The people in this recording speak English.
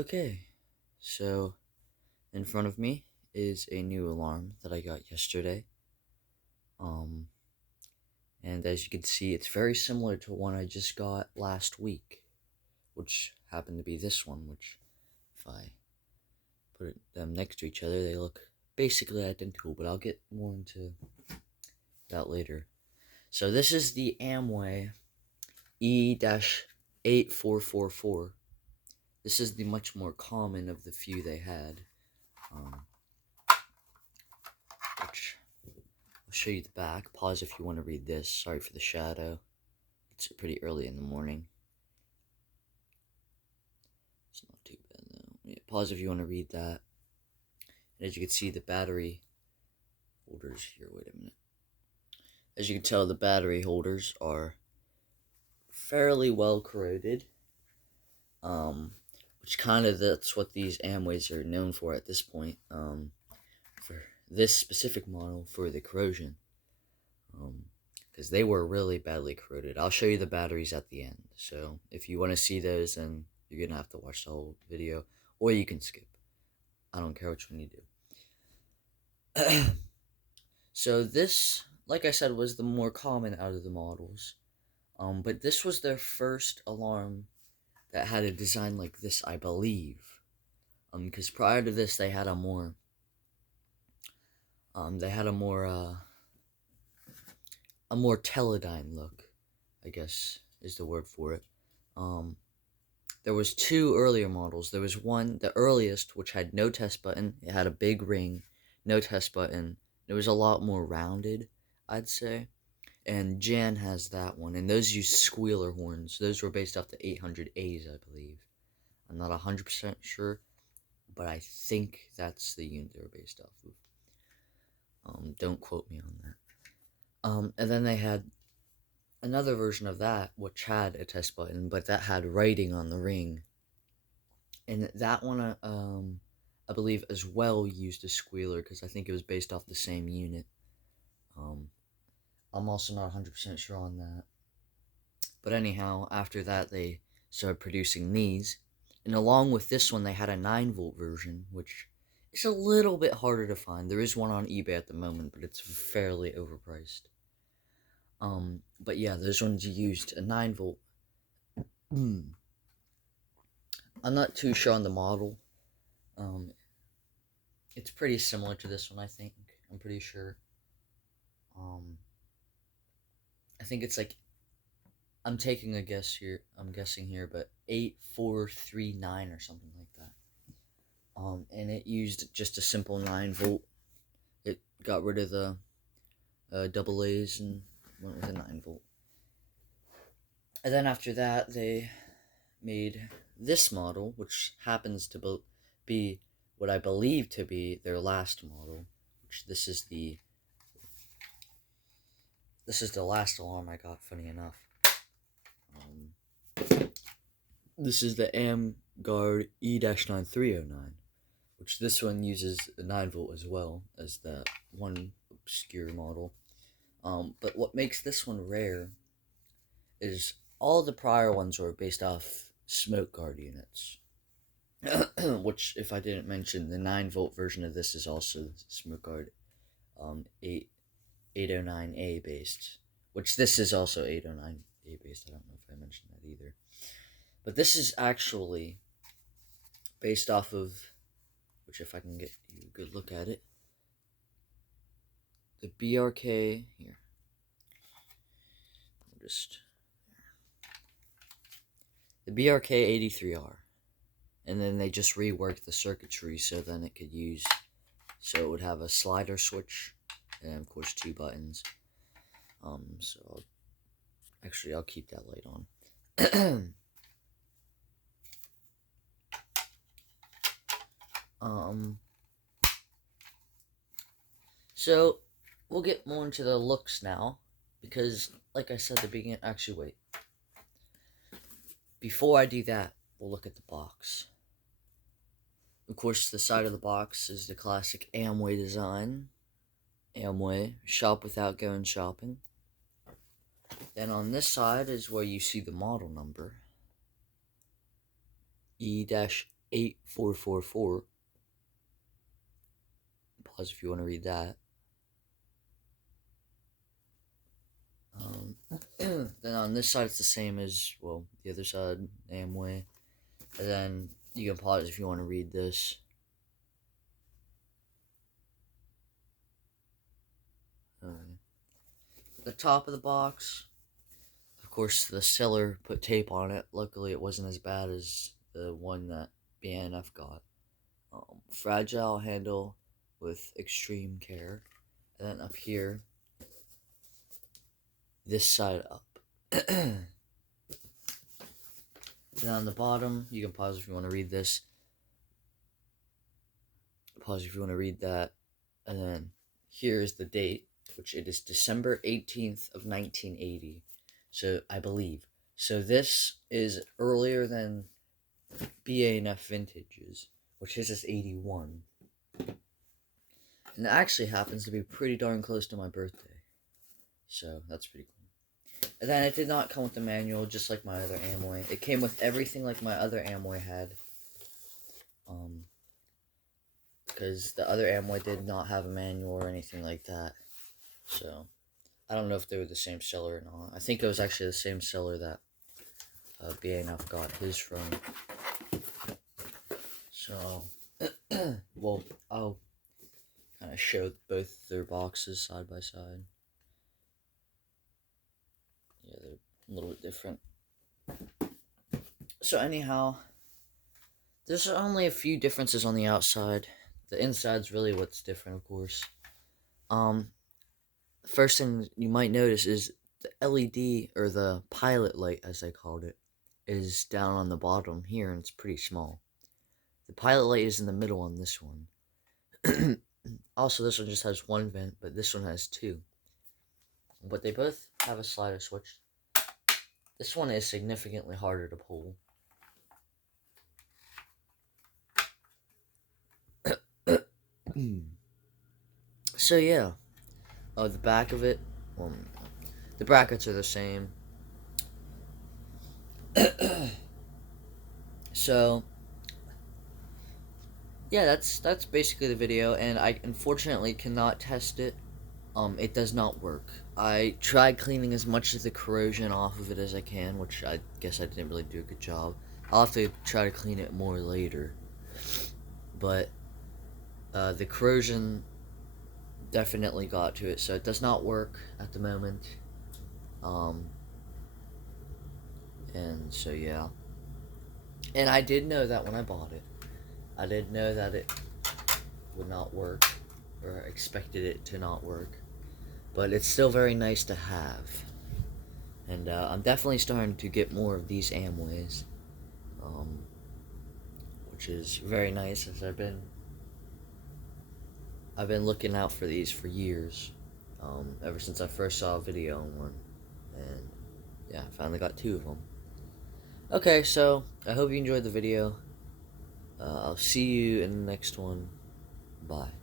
Okay, so in front of me is a new alarm that I got yesterday. Um, and as you can see, it's very similar to one I just got last week, which happened to be this one, which if I put them next to each other, they look basically identical, but I'll get more into that later. So this is the Amway E-8444. This is the much more common of the few they had. Which I'll show you the back. Pause if you want to read this. Sorry for the shadow. It's pretty early in the morning. It's not too bad though. Yeah, pause if you want to read that. And as you can see, the battery holders here. Wait a minute. As you can tell, the battery holders are fairly well corroded. Which that's what these Amways are known for at this point. For this specific model, for the corrosion. Because they were really badly corroded. I'll show you the batteries at the end. So if you want to see those, then you're gonna have to watch the whole video, or you can skip. I don't care which one you do. So this, like I said, was the more common out of the models. But this was their first alarm that had a design like this, I believe. Because prior to this, they had a more, a more Teledyne look, I guess is the word for it. There was two earlier models. There was one, the earliest, which had no test button. It had a big ring, no test button. It was a lot more rounded, I'd say. And Jan has that one, and those used squealer horns. Those were based off the 800As, I believe. I'm not 100% sure, but I think that's the unit they were based off of. Don't quote me on that. And then they had another version of that, which had a test button, but that had writing on the ring. And that one, I believe, as well used a squealer, because I think it was based off the same unit. I'm also not 100% sure on that. But anyhow, after that, they started producing these. And along with this one, they had a 9-volt version, which is a little bit harder to find. There is one on eBay at the moment, but it's fairly overpriced. But yeah, those ones used a 9-volt. I'm not too sure on the model. It's pretty similar to this one, I think. I'm pretty sure. I think it's like, I'm taking a guess here. I'm guessing here, but 8439 or something like that. And it used just a simple 9-volt. It got rid of the double A's and went with a 9-volt. And then after that, they made this model, which happens to be what I believe to be their last model. Which this is the last alarm I got. Funny enough. This is the AmGuard E-9309, which this one uses a 9-volt as well as that one obscure model. But what makes this one rare is all the prior ones were based off smoke guard units. Which, if I didn't mention, the 9-volt version of this is also smoke guard 809A based, which this is also 809A based. I don't know if I mentioned that either. But this is actually based off of, which if I can get you a good look at it, the BRK, here, the BRK-83R, and then they just reworked the circuitry so then it could use, so it would have a slider switch, and of course 2 buttons. So I'll keep that light on. So we'll get more into the looks now, because like I said at the beginning, actually wait. Before I do that, we'll look at the box. Of course, the side of the box is the classic Amway design. Amway, shop without going shopping. Then on this side is where you see the model number. E-8444. Pause if you want to read that. Then on this side it's the same as, well, the other side, Amway. And then you can pause if you want to read this. The top of the box, of course, the seller put tape on it. Luckily, it wasn't as bad as the one that BNF got. Fragile handle with extreme care. And then up here, this side up. Then on the bottom, you can pause if you want to read this. Pause if you want to read that. And then here's the date, which it is December 18th of 1980. So, I believe. So this is earlier than BANF Vintages, which is 81. And it actually happens to be pretty darn close to my birthday. So, that's pretty cool. And then it did not come with the manual, just like my other Amway. It came with everything like my other Amway had. Because the other Amway did not have a manual or anything like that. So, I don't know if they were the same seller or not. I think it was actually the same seller that BANF got his from. So, well, I'll kind of show both their boxes side by side. Yeah, they're a little bit different. So anyhow, there's only a few differences on the outside. The inside's really what's different, of course. First thing you might notice is the LED, or the pilot light as they called it, is down on the bottom here, and it's pretty small. The pilot light is in the middle on this one. Also, this one just has one vent, but this one has two. But they both have a slider switch. This one is significantly harder to pull. So yeah, the back of it, well, the brackets are the same. So yeah, that's basically the video, and I unfortunately cannot test it. It does not work. I tried cleaning as much of the corrosion off of it as I can, which I guess I didn't really do a good job. I'll have to try to clean it more later. But the corrosion definitely got to it, so it does not work at the moment. And so yeah. And I did know that when I bought it. I did know that it would not work, or expected it to not work. But it's still very nice to have. And I'm definitely starting to get more of these Amways. Which is very nice, as I've been looking out for these for years. Ever since I first saw a video on one. And yeah, I finally got two of them. Okay, so I hope you enjoyed the video. I'll see you in the next one. Bye.